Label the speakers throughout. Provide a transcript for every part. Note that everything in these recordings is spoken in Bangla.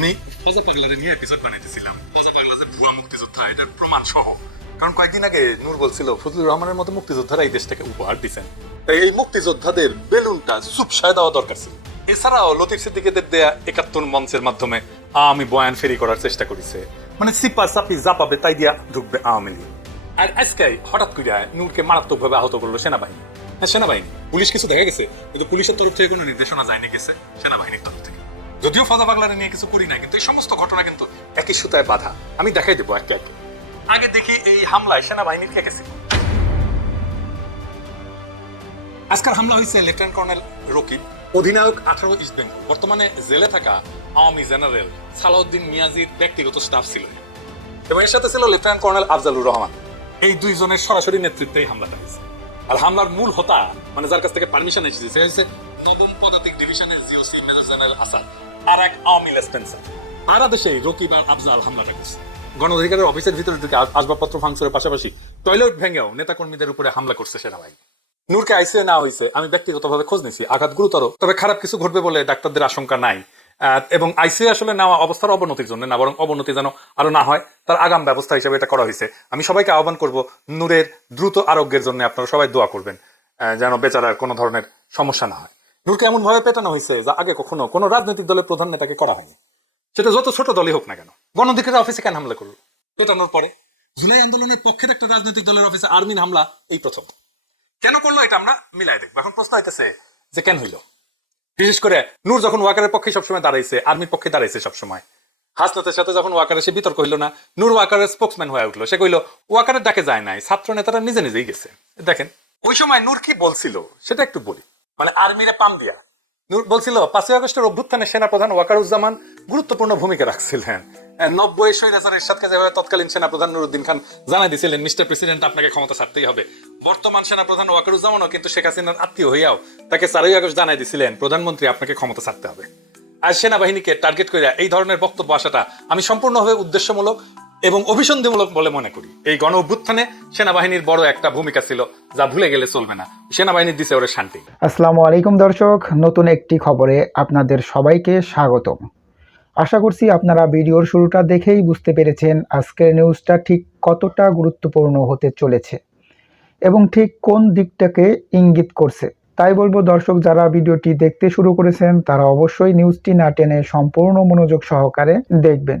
Speaker 1: আমি নিয়ে এপিসোড বানাইতেছিলাম। ভুয়া মুক্তিযোদ্ধা, এটার প্রমাণ সহ কারণ কয়েকদিন আগে নূর বলছিল, ফজলুর রহমানের মতো মুক্তিযোদ্ধারা এই দেশটাকে উপহার দিচ্ছেন এই মুক্তিযোদ্ধাদের বেলুনটা দেওয়া দরকার ছিল। এছাড়াও লতিফ সিদ্দিকেদের দেয়া একাত্তর মঞ্চের মাধ্যমে আমি বয়ান ফেরি করার চেষ্টা করেছে। মানে সিপা, সাপি তাই দিয়া ঢুকবে আওয়ামী লীগ। আর আজকে হঠাৎ করে নূরকে মারাত্মকভাবে আহত করল সেনাবাহিনী। হ্যাঁ সেনাবাহিনী। পুলিশ কিছু দেখা গেছে, কিন্তু পুলিশের তরফ থেকে কোনো নির্দেশনা যায়নি গেছে, সেনাবাহিনীর তরফ থেকে। যদিও ফাদা পাগলারে নিয়ে কিছু করি না কিন্তু এই সমস্ত ঘটনা কিন্তু একই সুতায় বাধা। আমি দেখাই দেবো একটা এক। আগে দেখি এই হামলায় সেনাবাহিনীর কে গেছিল আজকাল হামলা হয়েছে লেফটেন্যান্ট কর্নেল রকিব, অধিনায়ক আঠারো ইস্ট বেঙ্গল। বর্তমানে জেলে থাকা আওয়ামী জেনারেল সালাউদ্দিন মিয়াজির ব্যক্তিগত স্টাফ ছিল এবং এর সাথে ছিল লেফটেন্যান্ট কর্নেল আফজালুর রহমান। এই দুইজনের সরাসরি নেতৃত্বে এই হামলাটা হয়েছে। আর হামলার মূল হতা মানে যার কাছ থেকে পারমিশন এসেছে, সে হচ্ছে নবম পদাতিক ডিভিশনের জিওসি মেজর জেনারেল আসাদ। আর এক আওয়ামী লেসপেন্সার আর দেশে আফজাল হামলাটা করছে অফিসের ভিতরে ঢুকে আসবাবপত্র ভাঙচুরের পাশাপাশি টয়লেট ভেঙেও উপরে হামলা করছে সেনাবাহিনী। নূরকে আইসিইউ না হয়েছে আমি ব্যক্তিগতভাবে খোঁজ নিছি, আঘাত গুরুতর। তবে খারাপ কিছু ঘটবে বলে ডাক্তারদের আশঙ্কা নাই। এবং আইসিইউ আসলে নেওয়া অবস্থার অবনতির জন্য না, বরং অবনতি যেন আরও না হয়, তার আগাম ব্যবস্থা হিসেবে এটা করা হয়েছে আমি সবাইকে আহ্বান করব, নূরের দ্রুত আরোগ্যের জন্য আপনারা সবাই দোয়া করবেন যেন বেচারার কোনো ধরনের সমস্যা না হয়। নূরকে এমন ভাবে পেটানো হয়েছে যা আগে কখনো কোনো রাজনৈতিক দলের প্রধান নেতাকে করা হয়নি। সেটা যত ছোট দলই হোক না কেন। গণ অফিসে কেন হামলা করল? পেটানোর পরে জুলাই আন্দোলনের পক্ষের একটা রাজনৈতিক দলের অফিসে আর্মিন হামলা, এই প্রথম। কেন করল এটা আমরা মিলাই দেখব। এখন প্রশ্ন হইতেছে যে কেন হইল? বিশেষ করে নূর যখন ওয়াকারের পক্ষে সবসময় দাঁড়াইছে, আর্মির পক্ষে দাঁড়াইছে সবসময়। হাসনাতের সাথে যখন ওয়াকারের সে বিতর্ক হইল না, নূর ওয়াকারের স্পোক্সম্যান হয়ে উঠল। সে কইলো, ওয়াকারের ডাকে যায় নাই, ছাত্র নেতারা নিজে নিজেই গেছে। দেখেন, ওই সময় নূর কি বলছিল, সেটা একটু বলি। মানে আর্মিরে পাম দিয়া। বলছিল পাঁচই আগস্টের অভ্যুত্থানে সেনাপ্রধান ওয়াকারুজ্জামান গুরুত্বপূর্ণ ভূমিকা রাখছিলেন। হ্যাঁ, নব্বই এরশাদকে যেভাবে তৎকালীন সেনাপ্রধান নুরুদ্দিন খান জানাই দিয়েছিলেন মিস্টার প্রেসিডেন্ট আপনাকে ক্ষমতা ছাড়তেই হবে। বর্তমান সেনাপ্রধান ওয়াকারুজ্জামানও কিন্তু শেখ হাসিনার আত্মীয় হইয়াও তাকে চারই আগস্ট জানাই দিয়েছিলেন প্রধানমন্ত্রী আপনাকে ক্ষমতা ছাড়তে হবে। আর সেনাবাহিনীকে টার্গেট করে এই ধরনের বক্তব্য আসাটা আমি সম্পূর্ণভাবে উদ্দেশ্যমূলক এবং অভিসন্ধিমূলক বলে মনে করি। এই গণ অভ্যুত্থানে সেনাবাহিনীর বড় একটা ভূমিকা ছিল যা ভুলে গেলে চলবে না। সেনাবাহিনী দিছে ওরা শান্তি।
Speaker 2: আসসালামু আলাইকুম দর্শক নতুন একটি খবরে আপনাদের সবাইকে স্বাগতম। আশা করছি আপনারা ভিডিওর শুরুটা দেখেই বুঝতে পেরেছেন আজকের নিউজটা ঠিক কতটা গুরুত্বপূর্ণ হতে চলেছে এবং ঠিক কোন দিকটাকে ইঙ্গিত করছে। তাই বলব দর্শক যারা ভিডিওটি দেখতে শুরু করেছেন তারা অবশ্যই নিউজটি না টেনে সম্পূর্ণ মনোযোগ সহকারে দেখবেন।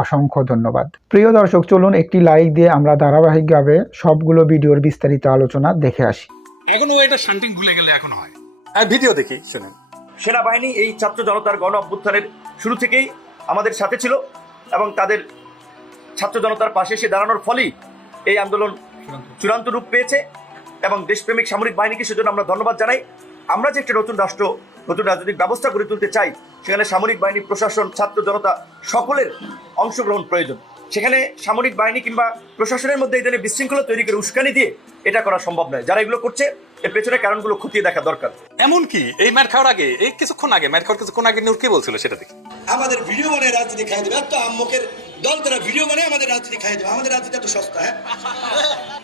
Speaker 2: অসংখ্য ধন্যবাদ। প্রিয় দর্শক চলুন একটি লাইক দিয়ে আমরা ধারাবাহিকভাবে সবগুলো ভিডিওর বিস্তারিত আলোচনা দেখে আসি।
Speaker 1: এখনও এটা শান্তিং ভুলে গেলে এখন হয়। হ্যাঁ ভিডিও দেখি শুনেন।
Speaker 3: সেনাবাহিনী এই ছাত্র জনতার গণ অভ্যুত্থানের শুরু থেকেই আমাদের সাথে ছিল এবং তাদের ছাত্র জনতার পাশে এসে দাঁড়ানোর ফলেই এই আন্দোলন চূড়ান্ত রূপ পেয়েছে এবং দেশপ্রেমিক সামরিক বাহিনীকে সেজন্য আমরা ধন্যবাদ জানাই। আমরা যে একটা নতুন রাষ্ট্র নতুন রাজনৈতিক ব্যবস্থা গড়ে তুলতে চাই সেখানে সামরিক বাহিনী প্রশাসন ছাত্র জনতা সকলের অংশগ্রহণ প্রয়োজন। সেখানে সামরিক বাহিনী কিংবা প্রশাসনের মধ্যে এই ধরনের বিশৃঙ্খলা তৈরি করে উস্কানি দিয়ে এটা করা সম্ভব নয়। যারা এগুলো করছে এর পেছনে কারণগুলো খতিয়ে দেখা দরকার।
Speaker 1: এমনকি এই ম্যাট খাওয়ার আগে এই কিছুক্ষণ আগে ম্যাট খাওয়ার কিছুক্ষণ আগে নূর কি বলছিল সেটা দেখি।
Speaker 4: আমাদের ভিডিও বানায় রাজনীতি খাই দেবে। এত আম্মকের দল তারা ভিডিও বানায় আমাদের রাজনীতি খাই দেবে। আমাদের রাজনীতি এত সস্তা হ্যাঁ?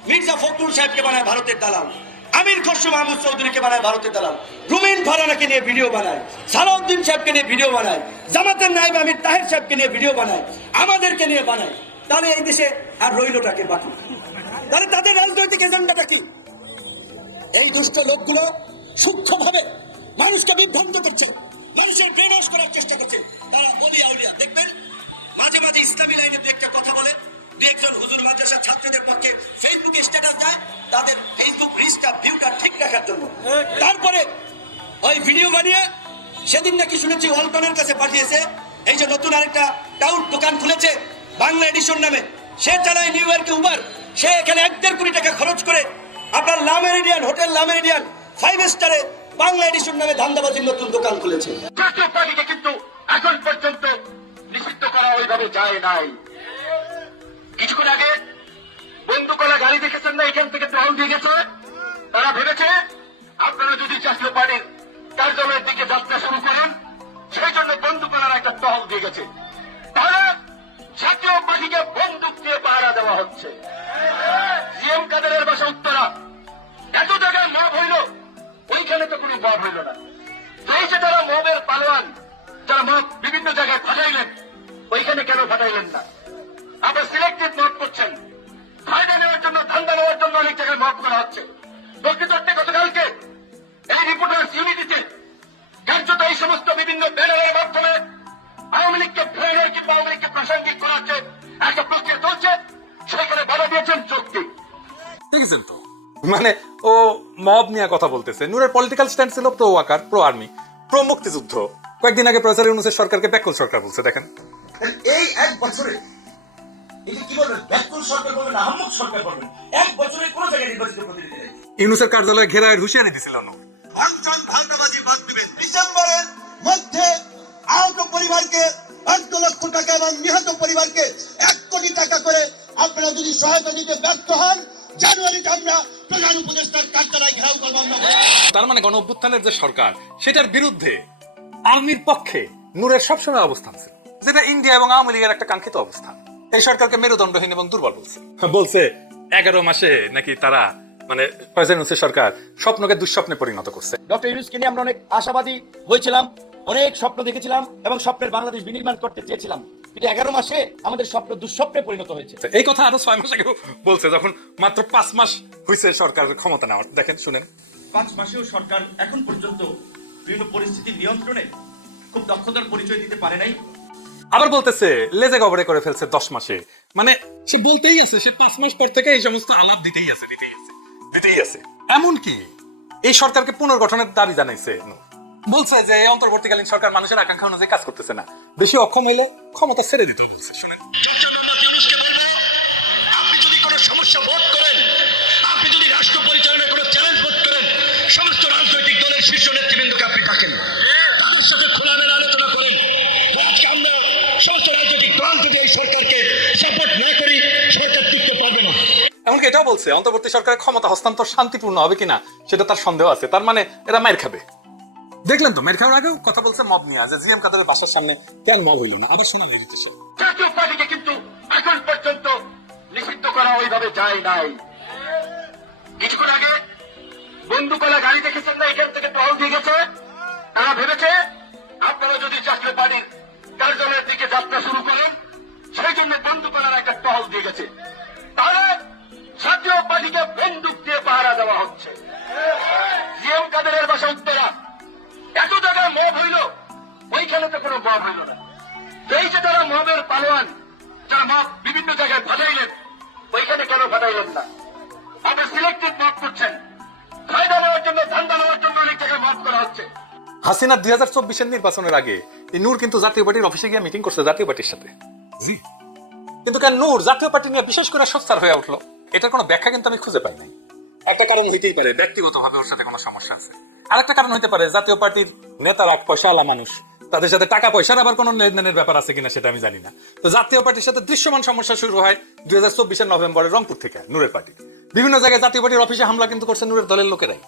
Speaker 4: মির্জা ফখরুল সাহেবকে বানায় ভারতের দালাল। আমির খসরু মাহমুদ চৌধুরীকে বানায় ভারতের দালাল। রুমিন ফারানাকে নিয়ে ভিডিও বানায়। সালাউদ্দিন সাহেবকে নিয়ে ভিডিও বানায়। জামাতের নাইব আমির তাহের সাহেবকে নিয়ে ভিডিও বানায়। আমাদেরকে নিয়ে বানায়। তাহলে এই দেশে আর রইলটাকে বাকি। তাহলে তাদের রাজনৈতিক এজেন্ডাটা কি? এই দুষ্ট লোকগুলো সূক্ষ্মভাবে মানুষকে বিভ্রান্ত করছে। মানুষের ব্রেনওয়াশ করার চেষ্টা করছে। তারা বলি আউলিয়া। দেখবেন, মাঝে মাঝে ইসলামী লাইনে দু একটা কথা বলে। দু একজন হুজুর মাদ্রাসার ছাত্রদের পক্ষে ফেসবুকে স্ট্যাটাস দেয়, তাদের ফেসবুক রিচটা ভিউটা ঠিক রাখার জন্য। তারপরে ওই ভিডিও বানিয়ে সেদিন নাকি শুনেছি ওয়ালটনের কাছে পাঠিয়েছে, এই যে নতুন আরেকটা টাউট দোকান খুলেছে বাংলা এডিশন নামে। সে চালায় নিউ ইয়র্কে উবার সে এখানে এক দেড় কোটি টাকা খরচ করে আপনার লামেরিডিয়ান হোটেল লামেরিডিয়ান ফাইভ স্টারে বাংলা এডিশন নামে ধান্দাবাজির নতুন দোকান খুলেছে।
Speaker 5: কিন্তু এখন পর্যন্ত নিষিদ্ধ করা ওইভাবে যায় নাই। কিছুক্ষণ আগে বন্ধু
Speaker 4: না, এখান থেকে টহল দিয়ে গেছে। তারা ভেবেছে, আপনারা যদি জাতীয় পার্টির কার্যালয়ের দিকে যাত্রা শুরু করেন, সেই জন্য বন্দুকলার একটা টহল দিয়ে গেছে। তারা জাতীয় পার্টিকে বন্দুক দিয়ে পাহারা দেওয়া হচ্ছে। সিএম কাদেরের বাসা উত্তরা। এত জায়গায় মব হইল, ওইখানে তো কোনো মব হইল না। এই যে তারা মবের পালোয়ান, যারা মব বিভিন্ন জায়গায় ফাটাইলেন, ওইখানে কেন ফাটাইলেন না? আবার সিলেক্টেড মত করছেন। ফায়দা নেওয়ার জন্য ধান্দা নেওয়ার জন্য অনেক জায়গায় মত করা হচ্ছে। প্রকৃতর্থে গতকালকে এই রিপোর্টার্স ইউনিটিতে কার্যত এই সমস্ত বিভিন্ন ব্যানারের মাধ্যমে আওয়ামী লীগকে ব্যানার কিংবা আওয়ামী লীগকে প্রাসঙ্গিক করার যে একটা প্রক্রিয়া চলছে। সেখানে বাধা দিয়েছেন চুক্তি।
Speaker 1: দেখেছেন তো? মানে ও মব নিয়ে কথা বলতেছে। নূরের পলিটিক্যাল স্ট্যান্ড ছিল pro Waker pro army pro মুক্তিযুদ্ধ। কয়েকদিন আগে প্রচার ইউনুসের সরকারকে ব্যাকুল সরকার বলছে দেখেন।
Speaker 3: এই এক বছরে এই কি বলবেন? ব্যাকুল সরকার বলবেন আহম্মক সরকার বলবেন। এক বছরে কোন জায়গায় নির্বাচিত প্রতিনিধি নেই।
Speaker 1: ইউনুসের কার্যালয়ে ঘেরায়ের হুঁশিয়ারি দিছিল
Speaker 6: বাদ দিবেন। ডিসেম্বরের মধ্যে আহত পরিবারকে এক লক্ষ টাকা এবং নিহত পরিবারকে এক কোটি টাকা করে আপনারা যদি সহায়তা দিতে ব্যর্থ হন জানুয়ারিতে আমরা প্রধান উপদেষ্টার কার্যালয় ঘেরাও করব আমরা।
Speaker 1: তার মানে গণ অভ্যুত্থানের যে সরকার সেটার বিরুদ্ধে আর্মির পক্ষে নূরের সবসময় অবস্থান ছিল। যেটা ইন্ডিয়া এবং আওয়ামী লীগের একটা কাঙ্ক্ষিত অবস্থান। এই সরকারকে মেরুদণ্ডহীন এবং দুর্বল বলছে। বলছে এগারো মাসে নাকি তারা মানে প্রেসিডেন্ট সরকার স্বপ্নকে দুঃস্বপ্নে পরিণত করছে।
Speaker 3: ডক্টর ইউনুসকে নিয়ে আমরা অনেক আশাবাদী হয়েছিলাম অনেক স্বপ্ন দেখেছিলাম এবং স্বপ্নের বাংলাদেশ বিনির্মাণ করতে চেয়েছিলাম। কিন্তু এগারো মাসে আমাদের স্বপ্ন দুঃস্বপ্নে পরিণত হয়েছে।
Speaker 1: এই কথা আরও ছয় মাস আগে বলছে যখন মাত্র পাঁচ মাস হয়েছে সরকার ক্ষমতা নেওয়ার। দেখেন শুনেন।
Speaker 3: পাঁচ মাসেও সরকার এখন পর্যন্ত বিভিন্ন পরিস্থিতি নিয়ন্ত্রণে খুব দক্ষতার পরিচয় দিতে পারে নাই।
Speaker 1: আবার বলতেছে লেজে গবরে করে ফেলছে দশ মাসে। মানে সে বলতেই আছে সে পাঁচ মাস পর থেকে এই সমস্ত আলাপ দিতেই আছে দিতেই আছে দিতেই আছে। এমন কি এই সরকারকে পুনর্গঠনের দাবি জানাইছে। বলছে যে এই অন্তর্বর্তীকালীন সরকার মানুষের আকাঙ্ক্ষা অনুযায়ী কাজ করতেছে না। বেশি অক্ষম হলে ক্ষমতা ছেড়ে দিতে বলছে শুনেন। এটাও বলছে অন্তর্বর্তী সরকারের ক্ষমতা হস্তান্তর শান্তিপূর্ণ হবে কিনা সেটা তার সন্দেহ আছে। তার মানে এরা মায়ের খাবে। দেখলেন তো মায়ের খাওয়ার আগেও কথা বলছে মব নিয়ে। যে জিএম কাদের বাসার সামনে কেন মব হইল না? আবার শোনা নেই সে
Speaker 4: জাতীয় পার্টিকে কিন্তু এখন পর্যন্ত নিষিদ্ধ করা ওইভাবে যায় নাই। কিছুক্ষণ আগে বন্দুকলা গাড়ি দেখেছেন না এখান থেকে টহল দিয়ে গেছে? তারা ভেবেছে আপনারা যদি জাতীয় পার্টির কার্যালয়ের দিকে যাত্রা শুরু করেন সেই জন্য বন্দুকলার একটা টহল দিয়ে গেছে। তারা জাতীয় পার্টিকে বন্দুক দিয়ে পাহারা দেওয়া হচ্ছে। সিএম কাদেরের বাসা উত্তরা। এত জায়গায় মব হইল ওইখানে তো কোনো মব হইল না। এই যে তারা মবের পালোয়ান যারা মব বিভিন্ন জায়গায় ফাটাইলেন ওইখানে কেন ফাটাইলেন না? আবার সিলেক্টেড মব করছেন। ফায়দা নেওয়ার জন্য ধান্দা নেওয়ার জন্য অনেক জায়গায় মব করা হচ্ছে।
Speaker 1: হাসিনা দুই হাজার চব্বিশের নির্বাচনের আগে এই নূর কিন্তু জাতীয় পার্টির অফিসে গিয়ে মিটিং করছে জাতীয় পার্টির সাথে। জি। কিন্তু কেন নূর জাতীয় পার্টি নিয়ে বিশেষ করে সোচ্চার হয়ে উঠল? এটার কোনো ব্যাখ্যা কিন্তু আমি খুঁজে পাই নাই। একটা কারণ হইতেই পারে ব্যক্তিগতভাবে ওর সাথে কোনো সমস্যা আছে। আরেকটা কারণ হইতে পারে জাতীয় পার্টির নেতারা পয়সা আলা মানুষ তাদের সাথে টাকা পয়সার আবার কোনো লেনদেনের ব্যাপার আছে কিনা সেটা আমি জানি না। তো জাতীয় পার্টির সাথে দৃশ্যমান সমস্যা শুরু হয় দুই হাজার চব্বিশের নভেম্বরে রংপুর থেকে নূরের পার্টি। বিভিন্ন জায়গায় জাতীয় পার্টির অফিসে হামলা কিন্তু করছে নূরের দলের লোকেরাই।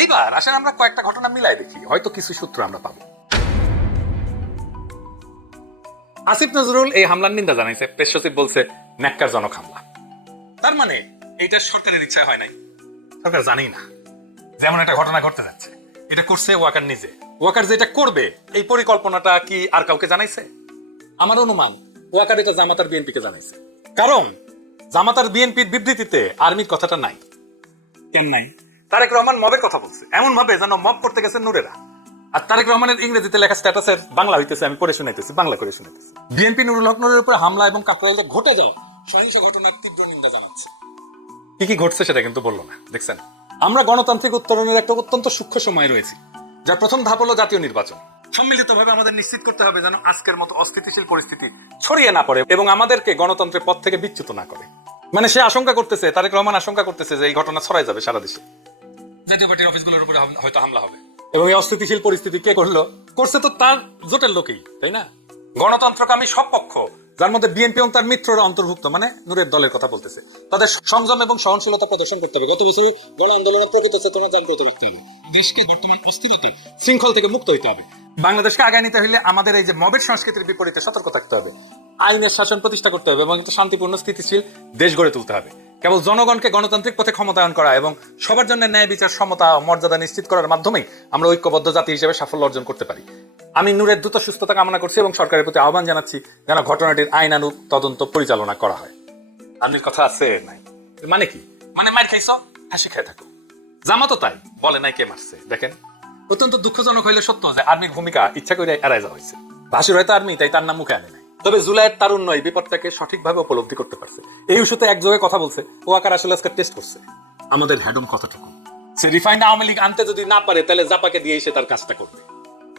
Speaker 1: এইবার আসেন আমরা কয়েকটা ঘটনা মিলাই দেখি হয়তো কিছু সূত্র আমরা পাবো। আসিফ নজরুল এই হামলার নিন্দা জানাইছে। প্রেস সচিব বলছে ন্যাক্কারজনক হামলা। তার মানে এইটা সরকারের ইচ্ছা হয় নাই। সরকার জানেই না যেমন একটা ঘটনা ঘটতে যাচ্ছে। এটা করছে ওয়াকার নিজে। ওয়াকার যেটা করবে, এই পরিকল্পনাটা কি আর কাউকে জানাইছে? আমার অনুমান, ওয়াকার এটা জামাতার বিএনপিকে জানাইছে। কারণ জামাতার বিএনপির বিবৃতিতে আর্মির কথাটা নাই। কেন নাই? তারেক রহমান মবের কথা বলছে। এমন ভাবে যেন মব করতে গেছে নুরেরা। আর তারেক রহমানের ইংরেজিতে লেখা স্ট্যাটাসের বাংলা হইতেছে, আমি পড়ে শুনাইতেছি, বাংলা করে শুনাইতেছি। বিএনপি নুরুল হক নুরের উপরে হামলা এবং কাকরাইলে ঘটে যাওয়া সহিংস ঘটনার তীব্র নিন্দা জানাচ্ছে। কি কি ঘটছে সেটা কিন্তু বলল না, দেখছেন? আমরা গণতান্ত্রিক উত্তরণের একটা অত্যন্ত সূক্ষ্ম সময় রয়েছি, যার প্রথম ধাপ হলো জাতীয় নির্বাচন। সম্মিলিতভাবে আমাদের নিশ্চিত করতে হবে যেন আজকের মতো অস্থিতিশীল পরিস্থিতি ছড়িয়ে না পড়ে এবং আমাদেরকে গণতন্ত্রের পথ থেকে বিচ্যুত না করে। মানে সে আশঙ্কা করতেছে, তারেক রহমান আশঙ্কা করতেছে যে এই ঘটনা ছড়াই যাবে সারা দেশে। জাতীয় পার্টির অফিসগুলোর উপরে হয়তো হামলা হবে। এবং এই অস্থিতিশীল পরিস্থিতি কে করল? করছে তো তার জোটের লোকেই, তাই না? গণতন্ত্রকামী সব পক্ষ যার মধ্যে বিএনপি এবং তার মিত্ররা অন্তর্ভুক্ত মানে নূরের দলের কথা বলতেছে। তাদের সংযম এবং সহনশীলতা প্রদর্শন করতে হবে। গত বছর গণ আন্দোলনের প্রকৃত চেতনা জাগ্রত রাখতে হবে দেশকে বর্তমান অস্থিরতে, শৃঙ্খল থেকে মুক্ত হইতে হবে। বাংলাদেশকে আগায় নিতে হলে আমাদের এই যে মবের সংস্কৃতির বিপরীতে সতর্ক থাকতে হবে। আইনের শাসন প্রতিষ্ঠা করতে হবে এবং একটা শান্তিপূর্ণ, স্থিতিশীল দেশ গড়ে তুলতে হবে। কেবল জনগণকে গণতান্ত্রিক পথে ক্ষমতায়ন করা এবং সবার জন্য ন্যায় বিচার, সমতা মর্যাদা নিশ্চিত করার মাধ্যমেই আমরা ঐক্যবদ্ধ জাতি হিসেবে সাফল্য অর্জন করতে পারি। আমি নূরের দ্রুত সুস্থতা কামনা করছি এবং সরকারের প্রতি আহ্বান জানাচ্ছি যেন ঘটনাটির আইনানুগ তদন্ত পরিচালনা করা হয়। আমির কথা আছে নাই? মানে কি? মানে মার খাইছো? হাসি খেয়ে থাকো। জামাতো তাই, বলে নাই কে মারছে? দেখেন। অত্যন্ত দুঃখজনক হইলে সত্য যে আর্মির ভূমিকা ইচ্ছা করে এড়াই যাওয়া হয়েছে ভাসুর হয়তো আর্মি তাই তার নাম মুখে আনে নাই। তবে জুলাইয়ের তারুণ্য এই বিপদটাকে সঠিকভাবে উপলব্ধি করতে পারছে। এই ইস্যুতে এক জায়গায় কথা বলছে। ও আকার আসলে আজকে টেস্ট করছে। আমাদের হ্যাডম কতটুকু সে রিফাইন্ড আওয়ামী লীগ আনতে যদি না পারে তাহলে জাপাকে দিয়ে সে তার কাজটা করবে।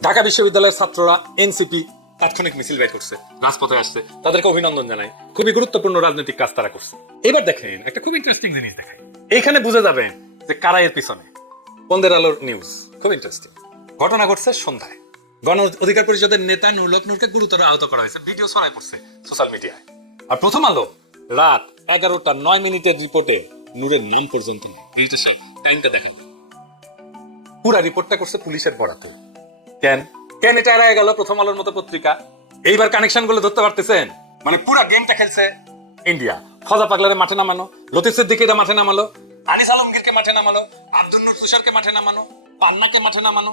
Speaker 1: ঢাকা বিশ্ববিদ্যালয়ের ছাত্ররা এনসিপি তাৎক্ষণিক মিছিল বের করছে রাজপথে আসছে। তাদেরকে অভিনন্দন জানাই। খুবই গুরুত্বপূর্ণ রাজনৈতিক কাজ তারা করছে। এবার দেখেন একটা খুব ইন্টারেস্টিং জিনিস দেখাই। এইখানে বুঝে যাবেন যে কারা এর পিছনে। পন্দের আলোর নিউজ খুব ইন্টারেস্টিং ঘটনা ঘটছে সন্ধ্যায়। গণ অধিকার পরিষদের নেতা নুরলক গুরুতর আহত করা হয়েছে। ভিডিও ছড়াই পড়ছে সোশ্যাল মিডিয়ায় আর প্রথম আলো, রাত এগারোটা নয় মিনিটের রিপোর্টে নূরের নাম পর্যন্ত রিপোর্টটা করছে পুলিশের বরাত। এটা গেল প্রথম আলোর মতো পত্রিকা? এইবার কানেকশনগুলো ধরতে পারতেছেন? মানে পুরা গেমটা খেলছে ইন্ডিয়া ফজা পাগলারে মাঠে নামানো, লতিফ সিদ্দিকিরা মাঠে নামালো, আনিস আলমগীরকে মাঠে নামালো, আব্দুল নূর তুষারকে মাঠে নামানো। পান্নাকে মাঠে নামানো।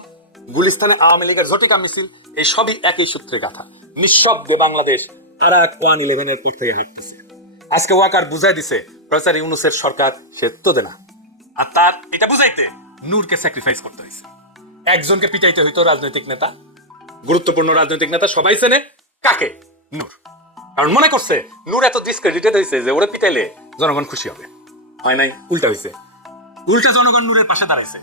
Speaker 1: গুলিস্তানে আওয়ামী লীগের ঝটিকা মিছিল, এই সবই একই সূত্রে গাথা। নিঃশব্দে বাংলাদেশ এক ওয়ান ইলেভেনের পর থেকে হাঁটতেছে। আজকে ওয়াকার বুঝাই দিছে ইউনুসের সরকার সে আর তার এটা বুঝাইতে নূরকে স্যাক্রিফাইস করতে হয়েছে। একজনকে পিটাইতে হইতো রাজনৈতিক নেতা। গুরুত্বপূর্ণ রাজনৈতিক নেতা সবাই চেনে কাকে? নূর। কারণ মনে করছে, নূর এত ডিসক্রেডিটেড হয়েছে যে ওরে পিটাইলে জনগণ খুশি হবে। হয় নাই, উল্টা হয়েছে উল্টা জনগণ নূরের পাশে দাঁড়াইছে।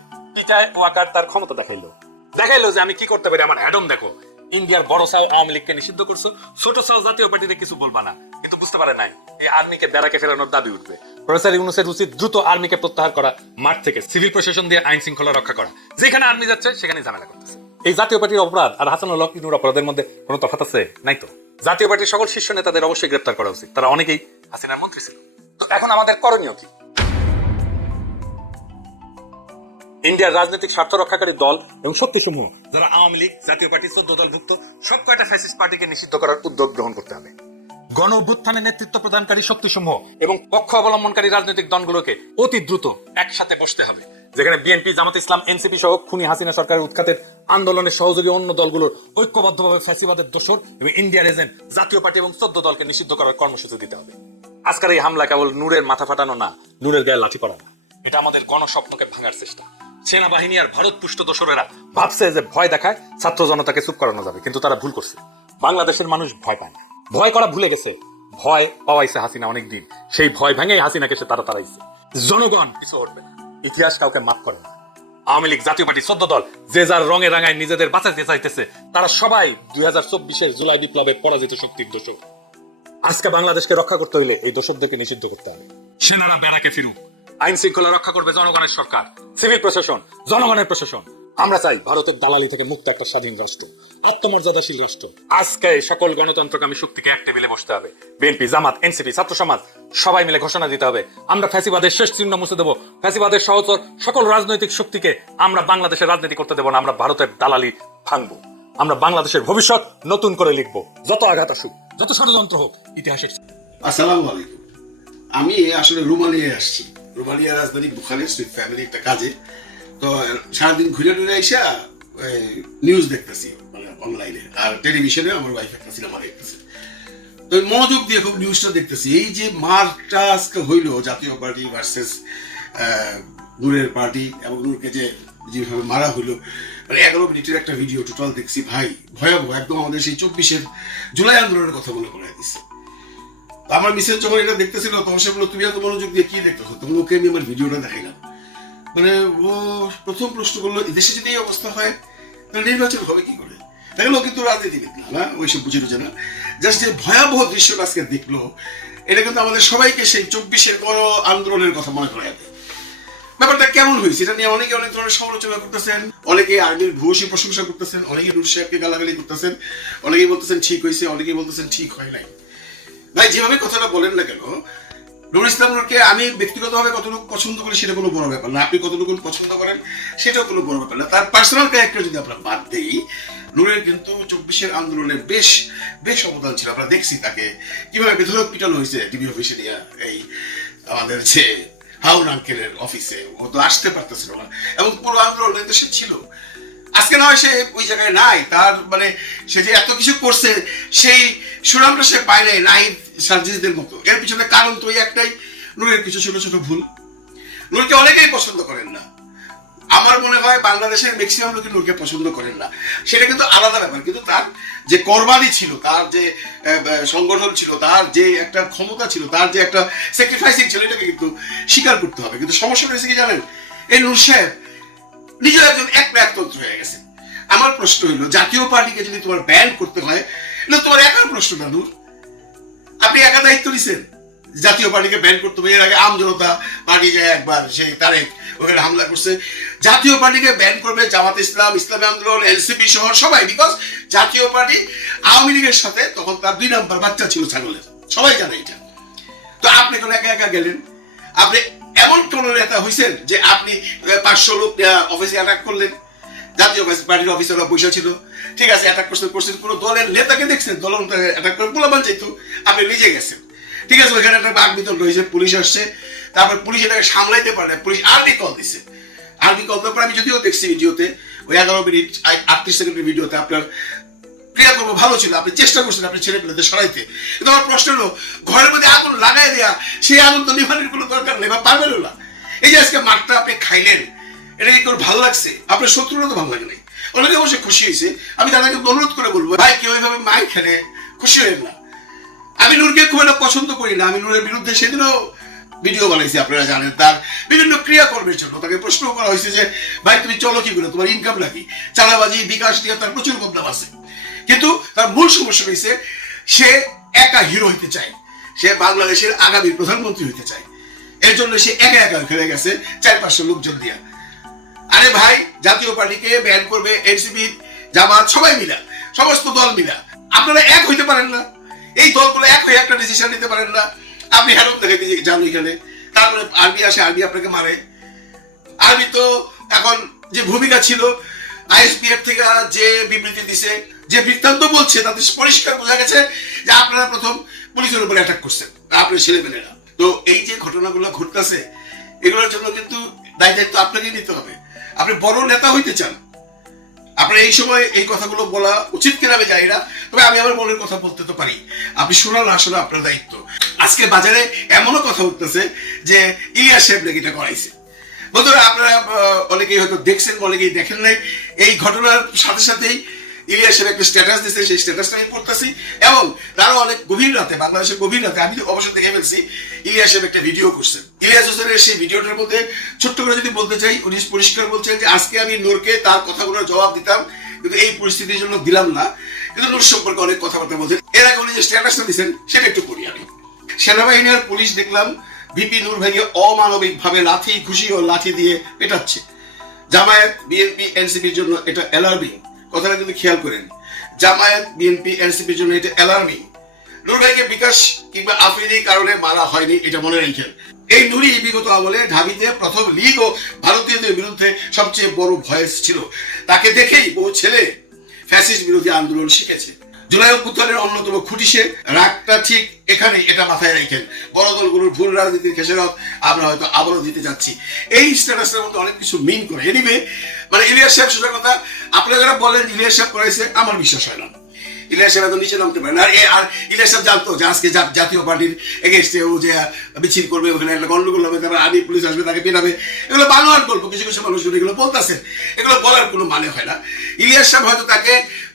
Speaker 1: ওয়াকার তার ক্ষমতা দেখাইলো। দেখাইলো যে আমি কি করতে পারি, আমার দেখো। ইন্ডিয়ার বড় আওয়ামী লীগকে নিষিদ্ধ করছ, ছোট জাতীয় পার্টিতে কিছু বলবা না। কিন্তু বুঝতে পারে নাই, এই আর্মিকে বেড়াকে ফেরানোর দাবি উঠবে। প্রফেসর ইউনুসের উচিত দ্রুত আর্মিকে প্রত্যাহার করা, মাঠ থেকে সিভিল প্রশাসন দিয়ে আইন শৃঙ্খলা রক্ষা করা। যেখানে আর্মি যাচ্ছে সেখানে ঝামেলা করতেছে। এই জাতীয় পার্টির অপরাধ আর হাসানুল অপরাধের মধ্যে কোনো তফাৎ আছে? নাই তো। জাতীয় পার্টির সকল শীর্ষ নেতাদের অবশ্যই গ্রেপ্তার করা উচিত। তারা অনেকেই হাসিনার মন্ত্রী ছিল। তো এখন আমাদের করণীয় কি? ইন্ডিয়ার রাজনৈতিক স্বার্থ রক্ষাকারী দল এবং শক্তিসমূহ যারা আওয়ামী লীগ, জাতীয় পার্টি, চোদ্দ দলভুক্ত সব কয়টা ফ্যাসিস্ট পার্টিকে নিষিদ্ধ করার উদ্যোগ গ্রহণ করতে হবে। গণ অভ্যুত্থানে নেতৃত্ব প্রদানকারী শক্তিসমূহ এবং পক্ষ অবলম্বনকারী রাজনৈতিক দলগুলোকে অতি দ্রুত একসাথে বসতে হবে, যেখানে বিএনপি, জামাত ইসলাম, এনসিপি সহ খুনি হাসিনা সরকারের উৎখাতের আন্দোলনের সহযোগী অন্য দলগুলোর ঐক্যবদ্ধভাবে ফ্যাসিবাদের দোসর এবং ইন্ডিয়ার এজেন্ট, জাতীয় পার্টি এবং চোদ্দ দলকে নিষিদ্ধ করার কর্মসূচি দিতে হবে। আজকের এই হামলা কেবল নূরের মাথা ফাটানো না, নূরের গায়ে লাঠি পড়া না এটা আমাদের গণস্বপ্নকে ভাঙার চেষ্টা। সেনাবাহিনী আর ভারত পুষ্ট দোসরেরা ভাবছে যে ভয় দেখায় ছাত্র জনতাকে চুপ করানো যাবে, কিন্তু তারা ভুল করছে। বাংলাদেশের মানুষ ভয় পায় না। ভয় করা ভুলে গেছে। ভয় পাওয়াইছে হাসিনা অনেক দিন সেই ভয় ভেঙেই হাসিনাকে সে তারা তারাইছে জনগণ কিছু উঠবে না। ইতিহাস কাউকে মাফ করে না। আওয়ামী লীগ, জাতীয় পার্টি চোদ্দ দল, যে যার রঙে রাঙায় নিজেদের বাঁচাইতে চাইতেছে, তারা সবাই দুই হাজার চব্বিশের জুলাই বিপ্লবে পরাজিত শক্তির দোষক আজকে বাংলাদেশকে রক্ষা করতে হইলে এই দোষকদেরকে নিষিদ্ধ করতে হবে। সেনারা বেড়াকে ফিরুক। আইন শৃঙ্খলা রক্ষা করবে জনগণের সরকার। সিভিল প্রশাসন, জনগণের প্রশাসন। আমরা চাই ভারতের দালালি থেকে মুক্ত একটা স্বাধীন রাষ্ট্র, আত্মমর্যাদাশীল রাষ্ট্র। আজকে সকল গণতন্ত্রকামী শক্তিকে এক টেবিলে বসতে হবে। বিএনপি, জামাত, এনসিপি, ছাত্র সমাজ, সবাই মিলে ঘোষণা দিতে হবে। আমরা ফ্যাসিবাদের শেষ চিহ্ন মুছে দেবো। ফ্যাসিবাদের সহচর সকল রাজনৈতিক শক্তিকে আমরা বাংলাদেশের রাজনীতি করতে দেবো না, আমরা ভারতের দালালি ভাঙবো। আমরা বাংলাদেশের ভবিষ্যৎ নতুন করে লিখব। যত আঘাত আসুক, যত ষড়যন্ত্র হোক, ইতিহাসের
Speaker 7: আসসালামু আলাইকুম। আমি আসলে রুমালিয়ায় আসছি। রুমালিয়া রাজধানী বুখারে সুইট ফ্যামিলি একটা কাজে। তো, সারাদিন ঘুরে ঘুরে এসে নিউজ দেখতেছি মানে অনলাইনে আর টেলিভিশনে আমার ওয়াইফ একটা সিনেমা দেখতেছে। তো, মনোযোগ দিয়ে খুব নিউজটা দেখতেছি। এই যে মারটা আজকে হইল, জাতীয় পার্টি ভার্সেস নূরের পার্টি, এবং নূরকে যে যেভাবে মারা হইল মানে এগারো মিনিটের একটা ভিডিও টোটাল দেখছি। ভাই, ভয়াবহ, একদম আমাদের সেই চব্বিশের জুলাই আন্দোলনের কথা মনে করে দিচ্ছে আমার মিসেস যখন এটা দেখতেছিল, তখন সে বলল, তুমি এত মনোযোগ দিয়ে কি দেখতেছো? তখন ওকে আমি আমার ভিডিওটা দেখাইলাম। মানে ও প্রথম প্রশ্ন করল দেশে যদি এই অবস্থা হয়, তাহলে নির্বাচন হবে কি করে? দেখেন ও কিন্তু রাজনীতিবিদ না? না ওইসব বুঝে টুঝে না। জাস্ট যে ভয়াবহ দৃশ্যটা আজকে দেখল, এটা কিন্তু আমাদের সবাইকে সেই চব্বিশের বড় আন্দোলনের কথা মনে করা দেয়। ব্যাপারটা কেমন হয়েছে, এটা নিয়ে অনেকে অনেক ধরনের সমালোচনা করতেছেন। অনেকে আর্মির ভূয়সী প্রশংসা করতেছেন, অনেকে নুর সাহেবকে গালাগালি করতেছেন। অনেকেই বলতেছেন, ঠিক হয়েছে। অনেকেই বলতেছেন, ঠিক হয় নাই। ভাই যেভাবে কথাটা বলেন না কেন, নুরুল ইসলাম নূরকে আমি ব্যক্তিগতভাবে কতটুকু পছন্দ করি সেটা কোনো বড় ব্যাপার না। আপনি কতটুকু পছন্দ করেন সেটাও কোনো বড় ব্যাপার না। তার পার্সোনাল ক্যারেক্টার যদি আমরা বাদ দিই, নূরের কিন্তু চব্বিশের আন্দোলনের বেশ বেশ অবদান ছিল। আমরা দেখছি তাকে কীভাবে বেধরক পিটানো হয়েছে টিভি অফিসে নিয়ে, এই আমাদের যে হাউন আঙ্কেলের অফিসে ও তো আসতে পারতেছিল না। এবং পুরো আন্দোলন সে ছিল। আজকে না হয় সে ওই জায়গায় নাই। তার মানে সে যে এত কিছু করছে, সেই সুনামটা সে পায় নাই। নাহিদ সার্জিসদের মতো। এর পিছনে কারণ তো একটাই, নূরের কিছু ছোট ছোট ভুল। নূরকে অনেকেই পছন্দ করেন না। আমার মনে হয় বাংলাদেশের ম্যাক্সিমাম লোকে নূরকে পছন্দ করেন না। সেটা কিন্তু আলাদা ব্যাপার। কিন্তু তার যে কোরবানি ছিল, তার যে সংগঠন ছিল, তার যে একটা ক্ষমতা ছিল, তার যে একটা স্যাক্রিফাইসিং ছিল, এটাকে কিন্তু স্বীকার করতে হবে। কিন্তু সমস্যা রয়েছে কি জানেন? এই নুর সাহেব নিজেও একজন এক একতন্ত্র হয়ে গেছে। আমার প্রশ্ন হইল জাতীয় পার্টিকে যদি তোমার ব্যান করতে হয় তোমার একার প্রশ্ন না, নূর। আপনি একা দায়িত্ব নিছেন? জাতীয় পার্টিকে ব্যান করতে হবে। এর আগে আম জনতা পার্টি যায় একবার সেই তারেক ওখানে হামলা করছে। জাতীয় পার্টিকে ব্যান করবে জামাত ইসলাম, ইসলামী আন্দোলন এনসিপি সহ সবাই বিকজ জাতীয় পার্টি আওয়ামী লীগের সাথে তখন তার দুই নাম্বার বাচ্চা ছিল ছাগলের। সবাই জানে এটা। তো আপনি কোন একা একা গেলেন। আপনি এমন কোন নেতা হয়েছেন যে আপনি পাঁচশো লোক অফিসে অ্যাটাক করলেন? জাতীয় পার্টির ছিল। ঠিক আছে অ্যাটাক করছেন করছেন দলের নেতাকে দেখছেন দল অ্যাটাক করে পোলাপান চাইতো আপনি নিজে গেছেন। ঠিক আছে ওইখানে একটা হয়েছে পুলিশ আসছে তারপর পুলিশ এটাকে সামলাইতে পারে না, পুলিশ আর্মি কল দিছে। আর্মি কল দেওয়ার পর আমি যদিও দেখছি ভিডিওতে ওই এগারো মিনিট আটত্রিশ সেকেন্ডের ভিডিওতে আপনার ভালো ছিল আপনি চেষ্টা করছেন আপনি ছেলে পেলেদের সরাইতে। কিন্তু আমার প্রশ্ন হলো ঘরের মধ্যে আগুন লাগাই দেয়া সেই আগুন তো নিভানোর কোনো দরকার নেই বা পারবেন না। এই যে আজকে মাঠটা আপনি খাইলেন এটা কি ভালো লাগছে? আপনার শত্রুরা তো ভালো লাগে নাই। অনেকে অবশ্যই খুশি হয়েছে। আমি তাদেরকে অনুরোধ করে বলব, ভাই, কেউ এইভাবে মাই খেলে খুশি হলেন না। আমি নূরকে খুব একটা পছন্দ করি না। আমি নূরের বিরুদ্ধে সেদিনও ভিডিও বানাইছি, আপনারা জানেন তার বিভিন্ন ক্রিয়াকর্মের জন্য। তাকে প্রশ্ন করা হয়েছে যে, ভাই, তুমি চলো কি করে? তোমার ইনকাম নাকি? চালাবাজি বিকাশ দিয়ে তার প্রচুর বদনাম আছে। কিন্তু তার মূল সমস্যা হয়েছে, সে একা হিরো হইতে চায়। সে বাংলাদেশের আগামী প্রধানমন্ত্রী হইতে চায়। এর জন্য সে একা একা খেলে গেছে চার পাঁচশো লোকজন দিয়া। আরে ভাই, জাতীয় পার্টিকে ব্যান করবে এনসিপি জামাত, সবাই মিলা, সমস্ত দল মিলা। আপনারা এক হইতে পারেন না। এই দলগুলো এক হয়ে একটা ডিসিশন নিতে পারেন না। আপনি হেরম দেখে দিয়ে যান এখানে। তারপরে আর্মি আসে আর্মি আপনাকে মারে। আর্মি তো এখন যে ভূমিকা ছিল আইএসপি এর থেকে যে বিবৃতি দিছে, যে বৃত্তান্ত বলছে, তাতে পরিষ্কার বোঝা গেছে যে আপনারা প্রথম পুলিশের উপরে অ্যাটাক করছেন, আপনার ছেলেমেয়েরা। তো এই যে ঘটনাগুলো ঘটতেছে, এগুলোর জন্য কিন্তু দায় দায়িত্ব আপনাকেই নিতে হবে। আপনি বড় নেতা হইতে চান। আপনার এই সময় এই কথাগুলো বলা উচিত কিনা আমি জানি না, তবে আমি আমার মনের কথা বলতে তো পারি। আপনি শোনা না শোনা আপনার দায়িত্ব। আজকে বাজারে এমনও কথা উঠতেছে যে ইলিয়াস সাহেব নাকি এটা করাইছে। বন্ধুরা, আপনারা অনেকেই হয়তো দেখছেন, অনেকেই দেখেন নাই। এই ঘটনার সাথে সাথেই ইলিয়াসের একটা স্ট্যাটাস দিচ্ছে সেই স্ট্যাটাসটা আমি পড়তেছি। এবং তারও অনেক গভীর রাতে, বাংলাদেশের গভীর রাতে, আমি অবশ্য দেখে ফেলছি ইলিয়াস একটা ভিডিও করছেন ইলিয়াস হোসেনের সেই ভিডিওটার মধ্যে ছোট্ট করে যদি বলতে চাই, উনি পরিষ্কার বলছেন যে, আজকে আমি নূরকে তার কথাগুলোর জবাব দিতাম, কিন্তু এই পরিস্থিতির জন্য দিলাম না। কিন্তু নূর সম্পর্কে অনেক কথাবার্তা বলছেন। এর আগে উনি যে স্ট্যাটাসটা দিচ্ছেন সেটা একটু পড়ি আমি। সেনাবাহিনী আর পুলিশ দেখলাম, ভিপি নূর ভাইকে অমানবিক ভাবে লাথি খুশি ও লাথি দিয়ে পেটাচ্ছে। জামায়াত, বিএনপি, এনসিপির জন্য এটা অ্যালার্মিং কথাটা কিন্তু খেয়াল করেন। জামায়াত, বিএনপি, এনসিপির জন্য এটা অ্যালার্মিং নূর ভাইকে বিকাশ কিংবা আফ্রিদি কারণে মারা হয়নি, এটা মনে রেখেন। এই নুরি বিগত আমলে ঢাবিতে প্রথম লীগ ও ভারতীয়দের বিরুদ্ধে সবচেয়ে বড় ভয়েস ছিল। তাকে দেখেই ও ছেলে ফ্যাসিস্ট বিরোধী আন্দোলন শিখেছে। অন্যতম খুঁটি সে। রাগটা ঠিক এখানে এটা মাথায় বড় দলগুলোর ভুল রাজনীতির খেসারত আমরা হয়তো আবারও দিতে যাচ্ছি। এই মধ্যে অনেক কিছু মিন করে। এনিবে মানে ইলিয়াস সাহেব, সোজা কথা আপনারা যারা বলেন ইলিয়াস সাহেব করাইছে আমার বিশ্বাস হয় না। ইলিয়াস সাহেব এত নিচে নামতে পারে না আর আর ইলিয়াস সাহেব জানতো যে আজকে জাতীয় পার্টির ও যে করবে, ওখানে একটা গন্ডগোল হবে, তারপর আর্মি পুলিশ আসবে, তাকে পেরাবে এগুলো বানোয়ার গল্প, কিছু কিছু মানুষ এগুলো বলতেছেন এগুলো বলার কোনো মানে হয় না। ইলিয়াস সাহেব হয়তো তাকে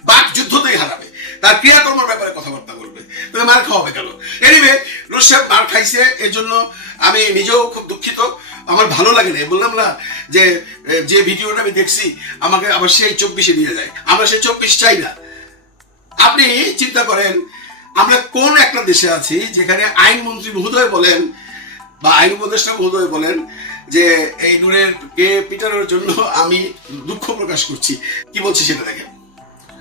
Speaker 7: বাক যুদ্ধতেই হারাবে। তার ক্রিয়াকর্মের ব্যাপারে কথাবার্তা বলবে। তাহলে মার খাওয়াবে কেন? এনিবে রুশ সাহেব মার খাইছে এর জন্য আমি নিজেও খুব দুঃখিত। আমার ভালো লাগে না। বললাম, না, যে যে ভিডিওটা আমি দেখছি, আমাকে আবার সেই চব্বিশে নিয়ে যায়। আমরা সেই চব্বিশ চাই না। আপনি চিন্তা করেন, আমরা কোন একটা দেশে আছি যেখানে আইনমন্ত্রী মহোদয় বলেন বা আইন উপদেষ্টা মহোদয় বলেন যে, এই নূরের কে পিটানোর জন্য আমি দুঃখ প্রকাশ করছি। কি বলছি সেটা দেখেন।